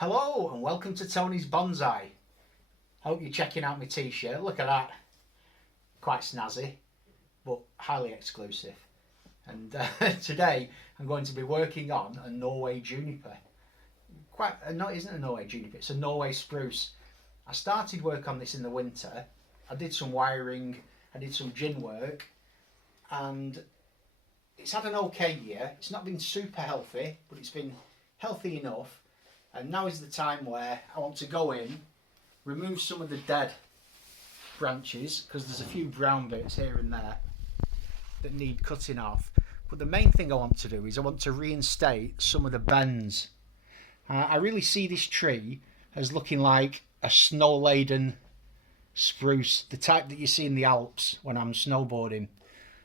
Hello and welcome to Tony's Bonsai. Hope you're checking out my t-shirt. Look at that. Quite snazzy, but highly exclusive. And today I'm going to be working on a Norway juniper. No, it isn't a Norway juniper, it's a Norway spruce. I started work on this in the winter. I did some wiring, I did some gin work, and it's had an okay year. It's not been super healthy, but it's been healthy enough. And now is the time where I want to go in, remove some of the dead branches, because there's a few brown bits here and there that need cutting off. But the main thing I want to do is I want to reinstate some of the bends. I really see this tree as looking like a snow-laden spruce, the type that you see in the Alps when I'm snowboarding.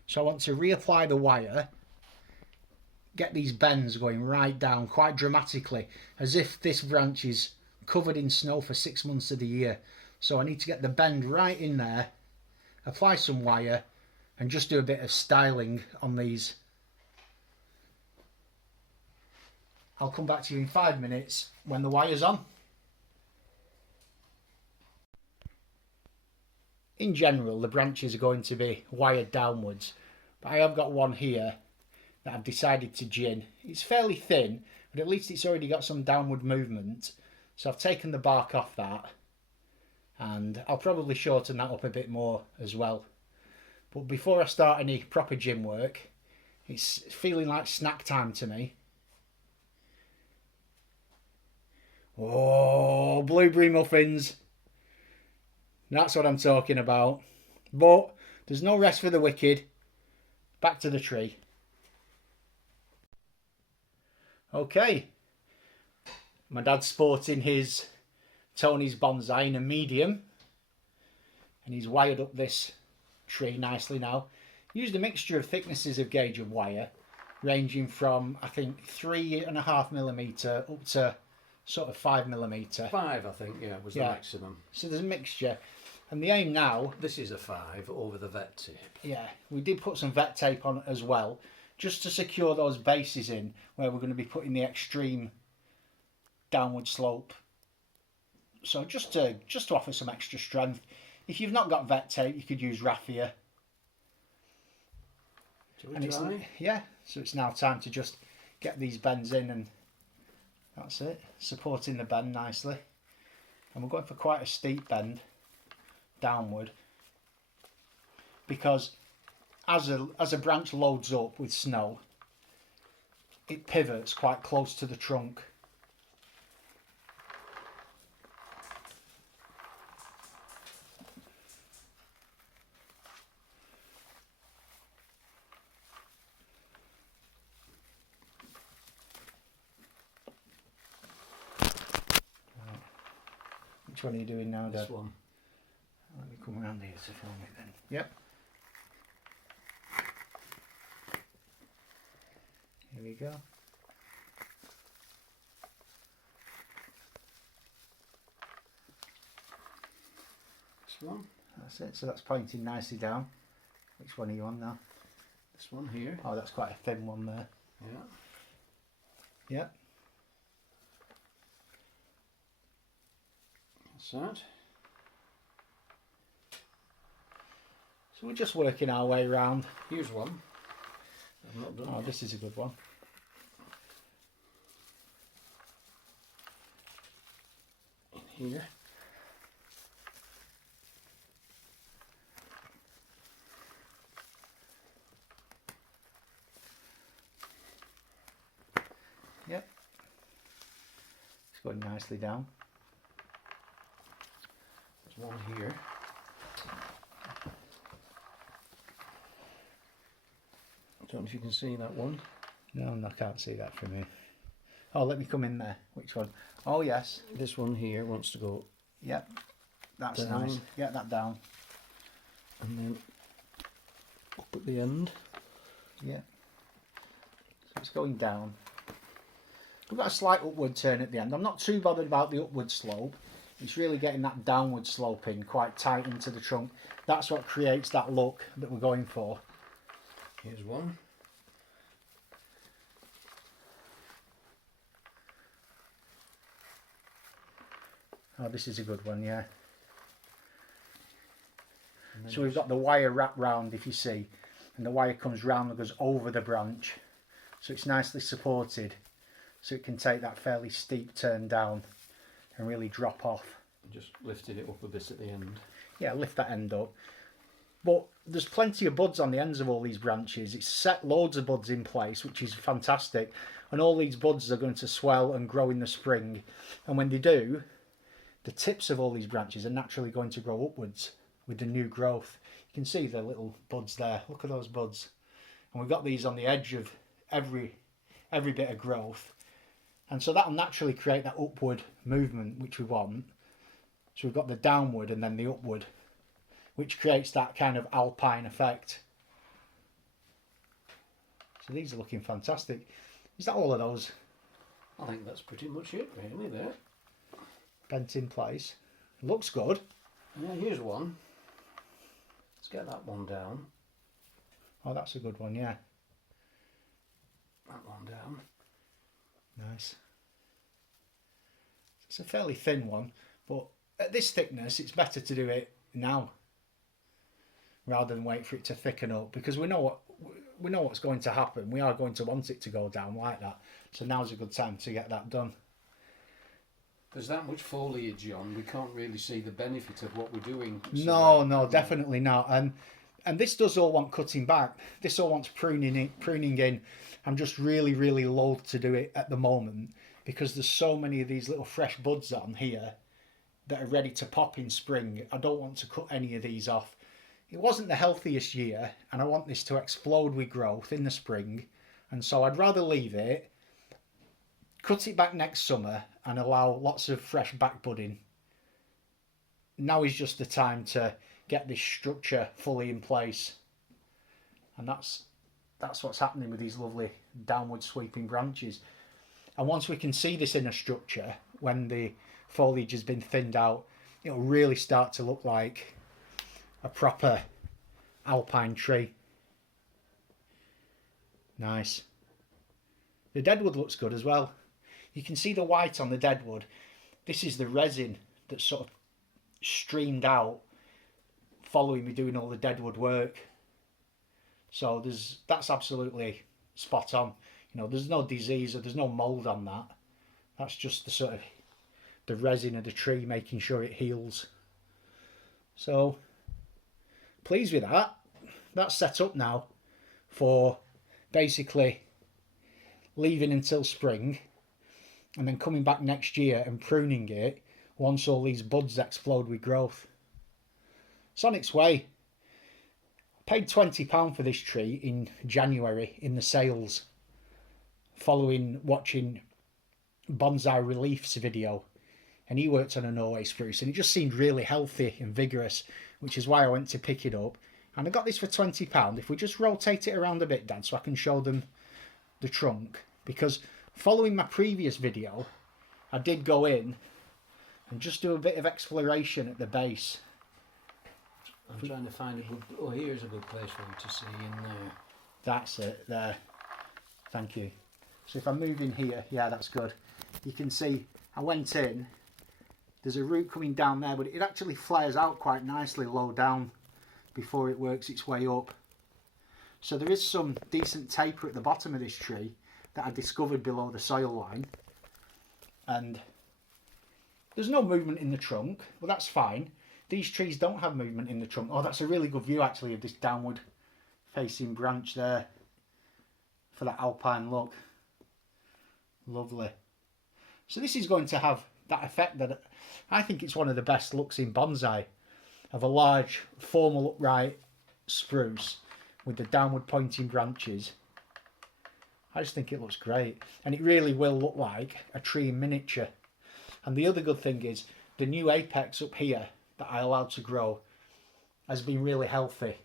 So I want to reapply the wire, get these bends going right down quite dramatically, as if this branch is covered in snow for 6 months of the year. So I need to get the bend right in there, apply some wire, and just do a bit of styling on these. I'll come back to you in 5 minutes when the wire's on. In general, the branches are going to be wired downwards, but I have got one here that I've decided to gin. It's fairly thin, but at least it's already got some downward movement. So I've taken the bark off that, and I'll probably shorten that up a bit more as well. But before I start any proper gin work, it's feeling like snack time to me. Oh, blueberry muffins. That's what I'm talking about. But there's no rest for the wicked. Back to the tree. Okay, my dad's sporting his Tony's Bonsai in a medium, and he's wired up this tree nicely now. Used a mixture of thicknesses of gauge of wire, ranging from I think 3.5mm up to sort of 5mm. 5, I think, yeah, was the maximum. So there's a mixture, and the aim now. This is a 5 over the vet tape. Yeah, we did put some vet tape on as well, just to secure those bases in where we're going to be putting the extreme downward slope. So just to offer some extra strength. If you've not got vet tape, you could use raffia. Shall we try? Yeah, so it's now time to just get these bends in, and that's it, supporting the bend nicely. And we're going for quite a steep bend downward, because as a branch loads up with snow, it pivots quite close to the trunk. Right. Which one are you doing now, Dad? This one. Let me come around here to film it then. Yep. Here we go. This one. That's it. So that's pointing nicely down. Which one are you on now? This one here. Oh, that's quite a thin one there. Yeah. Yep. That's that. So we're just working our way around. Here's one. I've not done Oh, yet. this is a good one. In here. Yep. It's going nicely down. There's one here. I don't know if you can see that one. No, I can't see that from here. Oh, let me come in there. Which one? Oh, yes. This one here wants to go. Yep. That's Down. nice. Get that down. And then up at the end. Yeah. So it's going down. We've got a slight upward turn at the end. I'm not too bothered about the upward slope. It's really getting that downward slope in quite tight into the trunk. That's what creates that look that we're going for. Here's one. Oh, this is a good one, yeah. So we've got the wire wrapped round, if you see, and the wire comes round and goes over the branch. So it's nicely supported, so it can take that fairly steep turn down and really drop off. Just lifted it up a bit at the end. Yeah, lift that end up. But there's plenty of buds on the ends of all these branches. It's set loads of buds in place, which is fantastic. And all these buds are going to swell and grow in the spring. And when they do, the tips of all these branches are naturally going to grow upwards with the new growth. You can see the little buds there. Look at those buds. And we've got these on the edge of every bit of growth. And so that'll naturally create that upward movement which we want. So we've got the downward and then the upward, which creates that kind of alpine effect. So these are looking fantastic. Is that all of those? I think that's pretty much it, really, there. Bent in place. Looks good. Yeah, here's one. Let's get that one down. Oh, that's a good one, yeah. That one down. Nice. It's a fairly thin one, but at this thickness, it's better to do it now rather than wait for it to thicken up, because we know what's going to happen. We are going to want it to go down like that. So now's a good time to get that done. There's that much foliage on, we can't really see the benefit of what we're doing. So no, definitely not. And this does all want cutting back. This all wants pruning in. I'm just really, really loath to do it at the moment because there's so many of these little fresh buds on here that are ready to pop in spring. I don't want to cut any of these off. It wasn't the healthiest year, and I want this to explode with growth in the spring. And so I'd rather leave it, cut it back next summer, and allow lots of fresh back budding. Now is just the time to get this structure fully in place. And that's what's happening with these lovely downward sweeping branches. And once we can see this in a structure, when the foliage has been thinned out, it'll really start to look like a proper alpine tree. Nice. The deadwood looks good as well. You can see the white on the deadwood. This is the resin that's sort of streamed out following me doing all the deadwood work. So that's absolutely spot on. You know, there's no disease or there's no mould on that. That's just the sort of the resin of the tree making sure it heals. So pleased with that. That's set up now for basically leaving until spring and then coming back next year and pruning it once all these buds explode with growth. It's on its way. I paid £20 for this tree in January in the sales following watching Bonsai Relief's video, and he worked on a Norway Spruce and it just seemed really healthy and vigorous, which is why I went to pick it up. And I got this for £20. If we just rotate it around a bit, Dan, so I can show them the trunk, because following my previous video I did go in and just do a bit of exploration at the base. I'm trying to find a good... Oh, here's a good place for you to see in there. That's it, there. Thank you. So if I move in here, yeah, that's good. You can see I went in. There's a root coming down there, but it actually flares out quite nicely low down before it works its way up. So there is some decent taper at the bottom of this tree that I discovered below the soil line. And there's no movement in the trunk, well, that's fine. These trees don't have movement in the trunk. Oh, that's a really good view actually of this downward facing branch there for that alpine look. Lovely. So this is going to have that effect that I think it's one of the best looks in bonsai, of a large formal upright spruce with the downward pointing branches. I just think it looks great, and it really will look like a tree in miniature. And the other good thing is the new apex up here that I allowed to grow has been really healthy.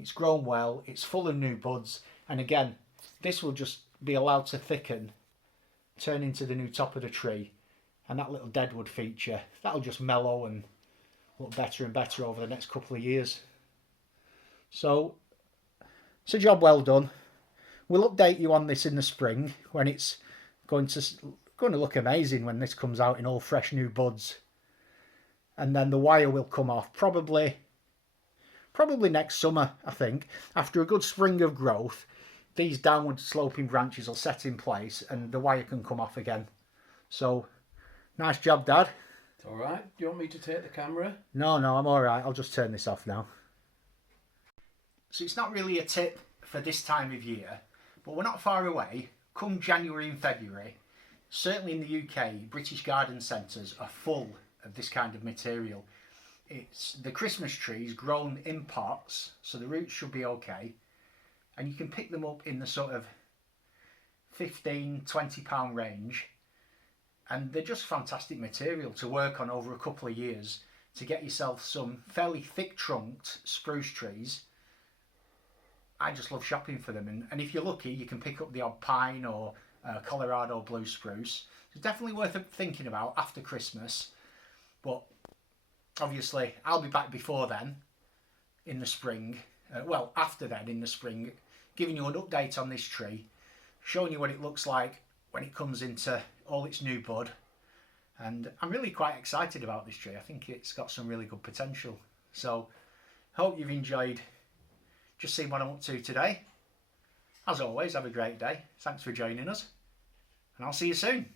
It's grown well, it's full of new buds, and again this will just be allowed to thicken, turn into the new top of the tree, and that little deadwood feature, that'll just mellow and look better and better over the next couple of years. So it's a job well done. We'll update you on this in the spring when it's going to going to look amazing when this comes out in all fresh new buds. And then the wire will come off probably next summer, I think. After a good spring of growth, these downward sloping branches will set in place and the wire can come off again. So, nice job, Dad. It's all right. Do you want me to take the camera? No, I'm all right. I'll just turn this off now. So it's not really a tip for this time of year, but we're not far away. Come January and February, certainly in the UK, British garden centres are full of this kind of material. It's the Christmas trees grown in pots, so the roots should be okay, and you can pick them up in the sort of £15–20 range, and they're just fantastic material to work on over a couple of years to get yourself some fairly thick trunked spruce trees. I just love shopping for them, and if you're lucky you can pick up the odd pine or Colorado blue spruce. It's definitely worth thinking about after Christmas, but obviously I'll be back before then in the spring, after then in the spring, giving you an update on this tree, showing you what it looks like when it comes into all its new bud. And I'm really quite excited about this tree. I think it's got some really good potential. So hope you've enjoyed just seeing what I'm up to today. As always, have a great day. Thanks for joining us, and I'll see you soon.